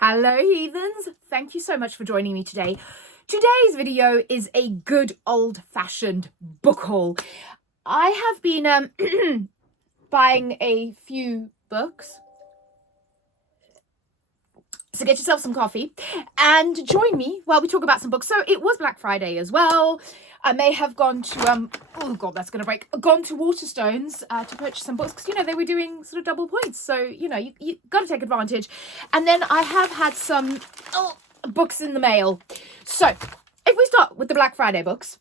Hello heathens, thank you so much for joining me today. Today's video is a good old-fashioned book haul. I have been buying a few books, so get yourself some coffee and join me while we talk about some books. So it was Black Friday as well. I may have gone to oh god, that's gonna break, gone to Waterstones to purchase some books because they were doing sort of double points, so you got to take advantage. And then I have had some books in the mail. So if we start with the Black Friday books,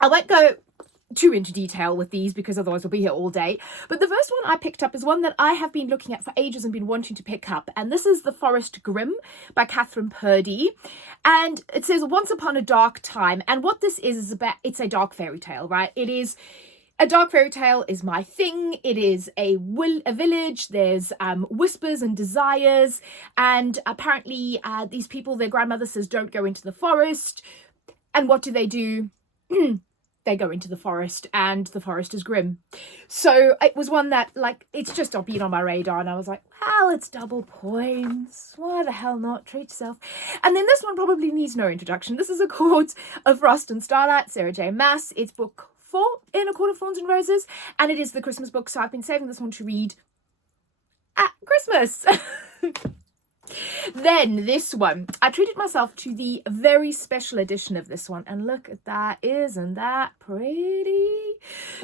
I won't go too into detail with these because otherwise we'll be here all day, but the first one I picked up is one that I have been looking at for ages and been wanting to pick up, and this is The Forest Grimm by Catherine Purdy. And it says once upon a dark time, and what this is about, it's a dark fairy tale, right? It is a dark fairy tale is my thing. It is a village. There's whispers and desires, and apparently these people, their grandmother says don't go into the forest, and what do? They go into the forest, and the forest is grim. So it was one that, like, it's just not been on my radar, and I was like, well, it's double points, why the hell not, treat yourself. And then this one probably needs no introduction. This is A Court of Frost and Starlight, Sarah J Maas. It's book 4 in A Court of Thorns and Roses, and it is the Christmas book, so I've been saving this one to read at Christmas. Then this one, I treated myself to the very special edition of this one, and look at that, isn't that pretty?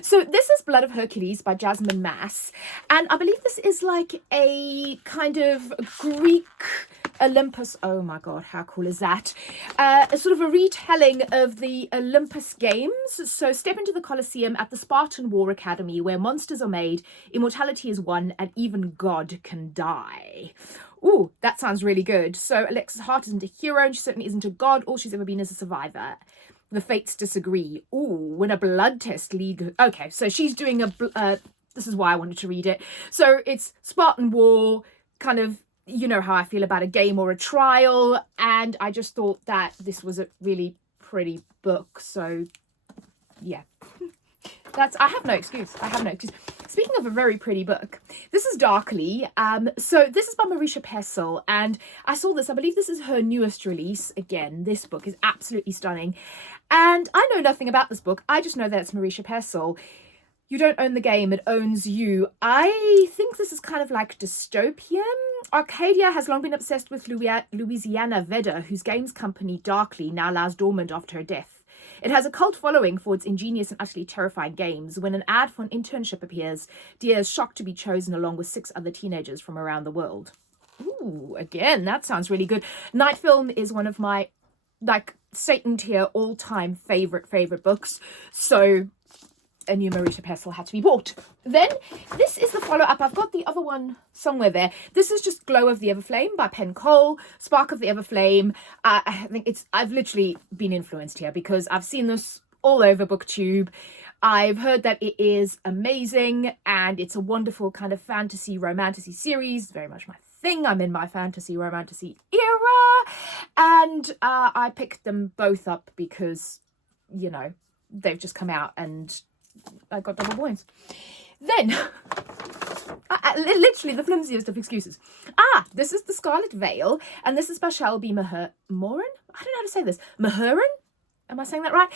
So this is Blood of Hercules by Jasmine Mass, and I believe this is like a kind of Greek Olympus. Oh my god, how cool is that? A sort of a retelling of the Olympus Games. So step into the Colosseum at the Spartan War Academy, where monsters are made, immortality is won, and even God can die. Ooh, that sounds really good. So Alexis Hart isn't a hero, and she certainly isn't a god. All she's ever been is a survivor. The fates disagree. Ooh, when a blood test lead. Okay, so she's doing this is why I wanted to read it. So it's Spartan War, kind of, you know how I feel about a game or a trial, and I just thought that this was a really pretty book. So yeah. I have no excuse. Speaking of a very pretty book, this is Darkly. So this is by Marisha Pessl, and I saw this. I believe this is her newest release. Again, this book is absolutely stunning. And I know nothing about this book. I just know that it's Marisha Pessl. You don't own the game, it owns you. I think this is kind of like dystopian. Arcadia has long been obsessed with Louisiana Vedder, whose games company Darkly now lies dormant after her death. It has a cult following for its ingenious and utterly terrifying games. When an ad for an internship appears, Dia is shocked to be chosen along with 6 other teenagers from around the world. Ooh, again, that sounds really good. Night Film is one of my, like, Satan tier all-time favorite books. So a new Marisha Pessl had to be bought. Then this is the follow-up. I've got the other one somewhere there. This is just Glow of the Everflame by Penn Cole. Spark of the Everflame. I think I've literally been influenced here because I've seen this all over BookTube. I've heard that it is amazing, and it's a wonderful kind of fantasy romantasy series. Very much my thing. I'm in my fantasy romantasy era, and I picked them both up because, you know, they've just come out and I got double points. Then, literally the flimsiest of excuses. This is The Scarlet Veil, and this is by Shelby Moran? I don't know how to say this. Mahurin? Am I saying that right?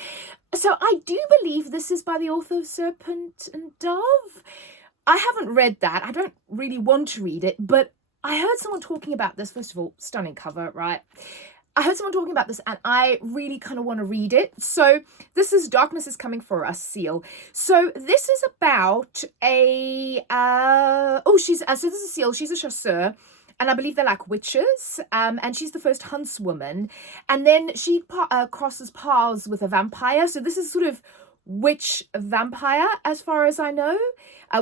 So I do believe this is by the author of Serpent and Dove. I haven't read that. I don't really want to read it, but I heard someone talking about this. First of all, stunning cover, right? I heard someone talking about this and I really kind of want to read it. So this is Darkness is Coming for Us, Seal. So this is about a, so this is Seal. She's a chasseur, and I believe they're like witches. And she's the first huntswoman. And then she crosses paths with a vampire. So this is sort of witch vampire, as far as I know.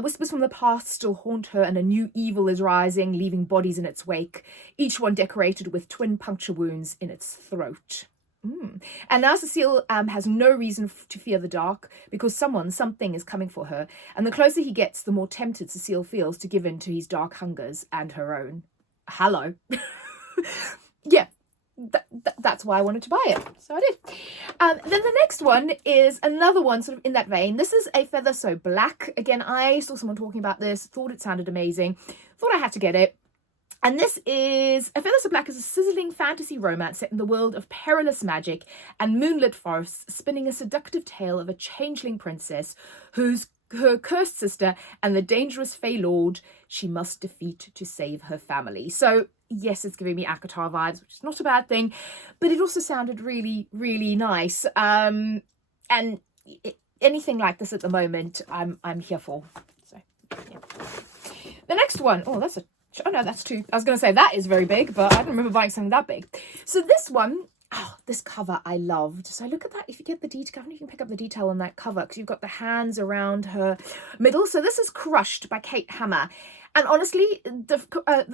Whispers from the past still haunt her, and a new evil is rising, leaving bodies in its wake, each one decorated with twin puncture wounds in its throat. And now Cecile has no reason to fear the dark, because something is coming for her, and the closer he gets, the more tempted Cecile feels to give in to his dark hungers and her own. Hello. Yeah. That's why I wanted to buy it, so I did. Then the next one is another one sort of in that vein. This is A Feather So Black. Again, I saw someone talking about this, thought it sounded amazing, thought I had to get it. And this is A Feather So Black is a sizzling fantasy romance set in the world of perilous magic and moonlit forests, spinning a seductive tale of a changeling princess whose her cursed sister and the dangerous Fey Lord she must defeat to save her family. So yes, it's giving me ACOTAR vibes, which is not a bad thing, but it also sounded really, really nice. And anything like this at the moment, I'm here for. So yeah. The next one, oh no, that's two. I was going to say that is very big, but I don't remember buying something that big. So this one, oh, this cover I loved. So look at that. If you get the detail, I don't know if you can pick up the detail on that cover because you've got the hands around her middle. So this is Crushed by Kate Hammer. And honestly, the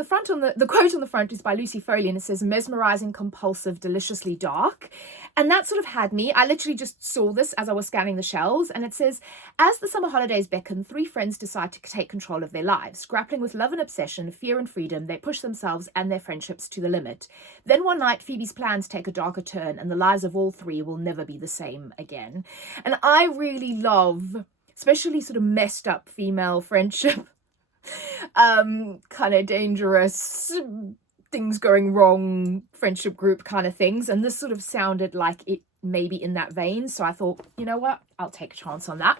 front on the quote on the front is by Lucy Foley, and it says mesmerizing, compulsive, deliciously dark. And that sort of had me. I literally just saw this as I was scanning the shelves, and it says, as the summer holidays beckon, three friends decide to take control of their lives. Grappling with love and obsession, fear and freedom, they push themselves and their friendships to the limit. Then one night, Phoebe's plans take a darker turn, and the lives of all three will never be the same again. And I really love, especially sort of messed up female friendship, kind of dangerous, things going wrong, friendship group kind of things. And this sort of sounded like it maybe in that vein. So I thought, you know what, I'll take a chance on that.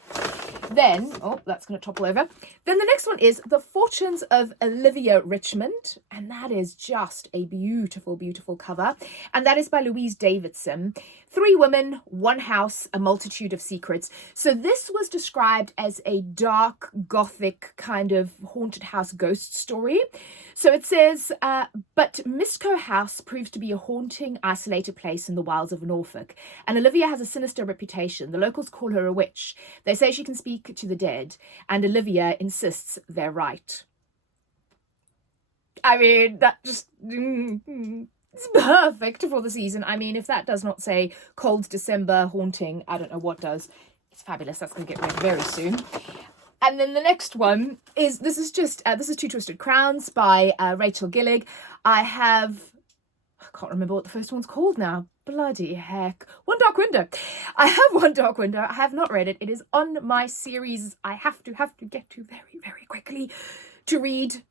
Then, oh, that's going to topple over. Then the next one is The Fortunes of Olivia Richmond. And that is just a beautiful, beautiful cover. And that is by Louise Davidson. 3 women, 1 house, a multitude of secrets. So this was described as a dark, gothic kind of haunted house ghost story. So it says, but Misco House proves to be a haunting, isolated place in the wilds of Norfolk. And Olivia has a sinister reputation. The locals call her a witch. They say she can speak to the dead, and Olivia insists they're right. I mean, that just... it's perfect for the season. I mean, if that does not say cold December haunting, I don't know what does. It's fabulous. That's going to get read very soon. And then the next one is, this is Two Twisted Crowns by Rachel Gillig. I can't remember what the first one's called now. Bloody heck. One Dark Window. I have One Dark Window. I have not read it. It is on my series I have to get to very, very quickly to read,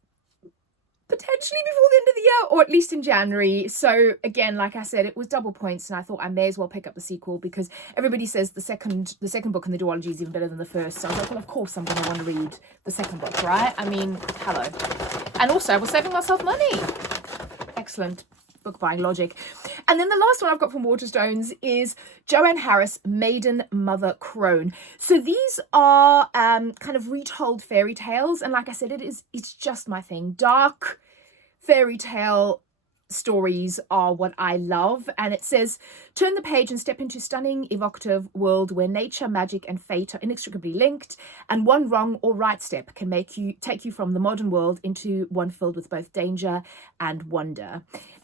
potentially before the end of the year, or at least in January. So again, like I said, it was double points, and I thought I may as well pick up the sequel because everybody says the second book in the duology is even better than the first. So I was like, well, of course I'm going to want to read the second book, right? I mean, hello. And also I was saving myself money. Excellent book buying logic. And then the last one I've got from Waterstones is Joanne Harris, Maiden Mother Crone. So these are kind of retold fairy tales, and like I said, it's just my thing. Dark fairy tale stories are what I love. And it says, turn the page and step into stunning, evocative world where nature, magic and fate are inextricably linked, and one wrong or right step can take you from the modern world into one filled with both danger and wonder.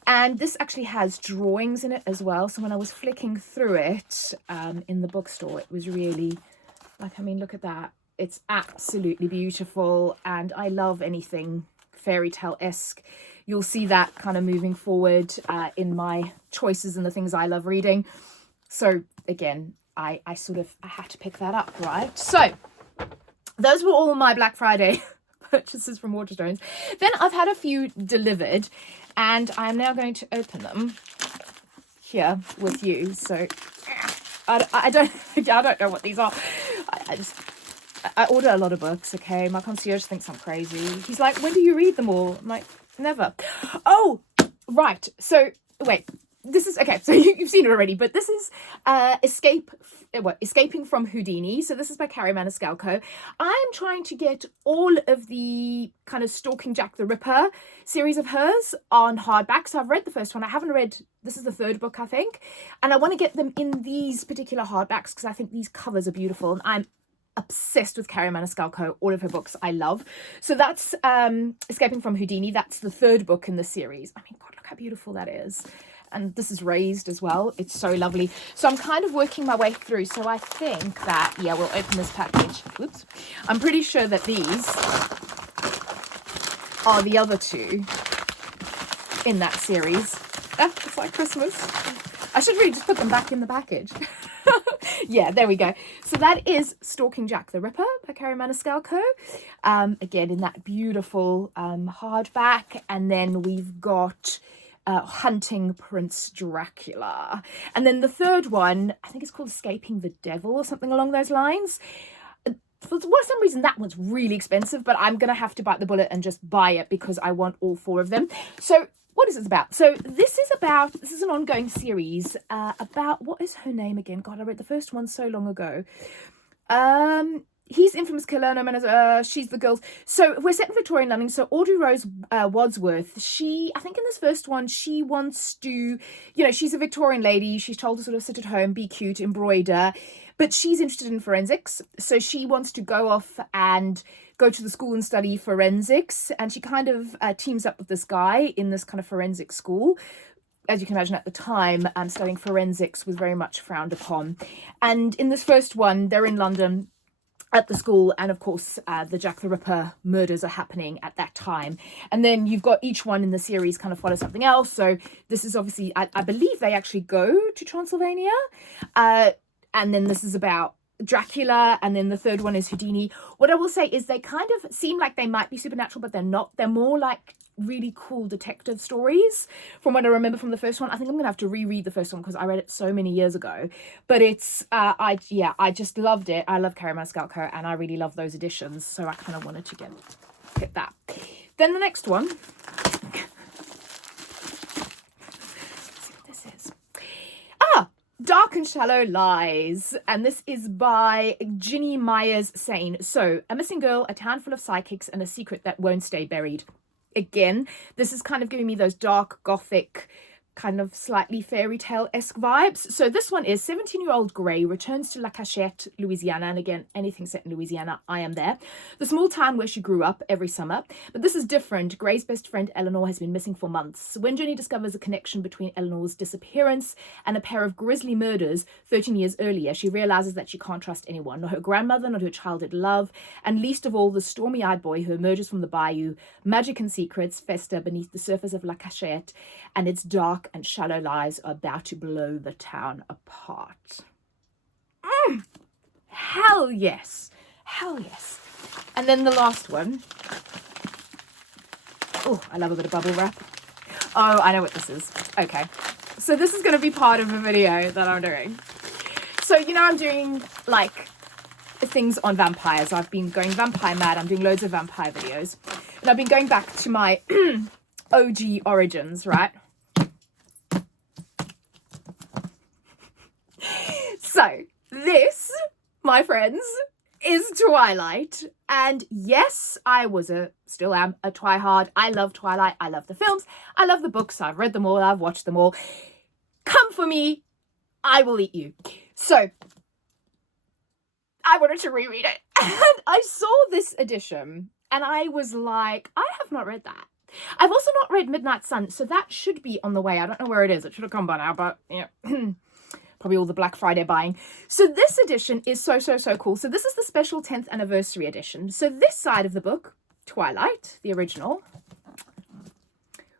And this actually has drawings in it as well. So when I was flicking through it in the bookstore, it was really like, I mean, look at that. It's absolutely beautiful. And I love anything fairy tale-esque. You'll see that kind of moving forward in my choices and the things I love reading. So again, I had to pick that up, right? So those were all my Black Friday purchases from Waterstones. Then I've had a few delivered, and I'm now going to open them here with you. So I don't know what these are. I order a lot of books, okay? My concierge thinks I'm crazy. He's like, when do you read them all? I'm like, never. Oh, right. So wait, this is okay. So you've seen it already, but this is Escaping from Houdini. So this is by Carrie Maniscalco. I'm trying to get all of the kind of Stalking Jack the Ripper series of hers on hardback. So I've read the first one. I haven't read, this is the 3rd book, I think. And I want to get them in these particular hardbacks because I think these covers are beautiful. And I'm obsessed with Carrie Maniscalco. All of her books I love. So that's Escaping from Houdini. That's the 3rd book in the series. I mean, God, look how beautiful that is. And this is raised as well. It's so lovely. So I'm kind of working my way through. So I think that, yeah, we'll open this package. Oops. I'm pretty sure that these are the other 2 in that series. Ah, it's like Christmas. I should really just put them back in the package. Yeah, there we go. So that is Stalking Jack the Ripper by Carrie Maniscalco. Again, in that beautiful hardback. And then we've got Hunting Prince Dracula. And then the third one, I think it's called Escaping the Devil or something along those lines. For some reason, that one's really expensive, but I'm going to have to bite the bullet and just buy it because I want all four of them. So what is this about? So this is an ongoing series about, what is her name again? God, I read the first one so long ago. He's infamous killer, no man as she's the girls. So we're set in Victorian London. So Audrey Rose Wadsworth, I think in this first one, she wants to, she's a Victorian lady. She's told to sort of sit at home, be cute, embroider, but she's interested in forensics. So she wants to go off and go to the school and study forensics. And she kind of teams up with this guy in this kind of forensic school. As you can imagine, at the time, studying forensics was very much frowned upon. And in this first one, they're in London at the school, and of course the Jack the Ripper murders are happening at that time. And then you've got each one in the series kind of follow something else. So this is obviously, I believe they actually go to Transylvania, and then this is about Dracula, and then the third one is Houdini. What I will say is they kind of seem like they might be supernatural, but they're not. They're more like really cool detective stories from what I remember from the first one. I think I'm gonna have to reread the first one because I read it so many years ago, but it's I just loved it. I love Carrie Maniscalco and I really love those editions, so I kind of wanted to get that. Then the next one, let's see what this is. Dark and Shallow Lies, and this is by Ginny Myers Sane. So, a missing girl, a town full of psychics, and a secret that won't stay buried. Again, this is kind of giving me those dark, gothic, kind of slightly fairy tale-esque vibes. So this one is 17-year-old Gray returns to La Cachette, Louisiana. And again, anything set in Louisiana, I am there. The small town where she grew up every summer. But this is different. Gray's best friend, Eleanor, has been missing for months. When Jenny discovers a connection between Eleanor's disappearance and a pair of grisly murders 13 years earlier, she realizes that she can't trust anyone, not her grandmother, not her childhood love, and least of all, the stormy-eyed boy who emerges from the bayou. Magic and secrets fester beneath the surface of La Cachette, and its dark and shallow lies are about to blow the town apart. Hell yes. Hell yes. And then the last one. Oh, I love a bit of bubble wrap. Oh, I know what this is. Okay. So this is going to be part of a video that I'm doing. So, I'm doing like things on vampires. I've been going vampire mad. I'm doing loads of vampire videos. And I've been going back to my OG origins, right? So, this, my friends, is Twilight. And yes, I still am a Twihard. I love Twilight. I love the films. I love the books. I've read them all. I've watched them all. Come for me. I will eat you. So, I wanted to reread it. And I saw this edition and I was like, I have not read that. I've also not read Midnight Sun, so that should be on the way. I don't know where it is. It should have come by now, but yeah. Probably all the Black Friday buying. So this edition is so cool. So this is the special 10th anniversary edition. So this side of the book, Twilight, the original,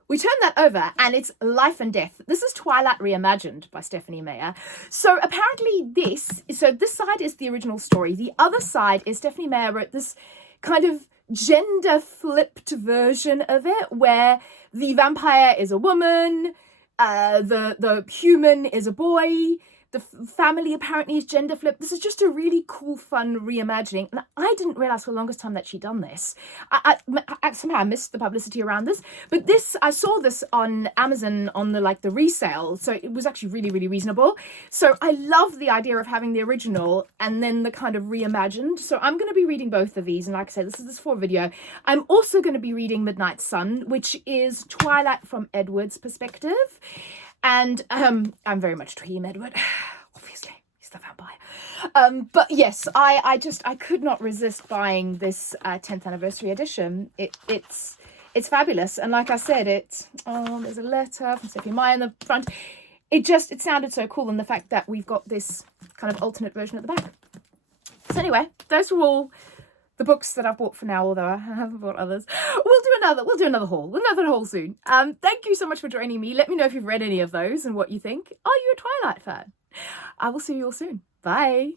we turn that over and it's Life and Death. This is Twilight Reimagined by Stephanie Meyer. So apparently this side is the original story. The other side is Stephanie Meyer wrote this kind of gender flipped version of it where the vampire is a woman, the human is a boy, the family apparently is gender flipped. This is just a really cool, fun reimagining. And I didn't realize for the longest time that she'd done this. I somehow missed the publicity around this. But I saw this on Amazon on the resale. So it was actually really, really reasonable. So I love the idea of having the original and then the kind of reimagined. So I'm going to be reading both of these. And like I said, this is this for video. I'm also going to be reading Midnight Sun, which is Twilight from Edward's perspective. And I'm very much Team Edward, obviously, he's the vampire. But yes, I could not resist buying this 10th anniversary edition. It's fabulous. And like I said, there's a letter from Stephanie Meyer in the front. It sounded so cool. And the fact that we've got this kind of alternate version at the back. So anyway, those were all the books that I've bought for now, although I haven't bought others. We'll do another haul soon. Thank you so much for joining me. Let me know if you've read any of those and what you think. Are you a Twilight fan? I will see you all soon. Bye.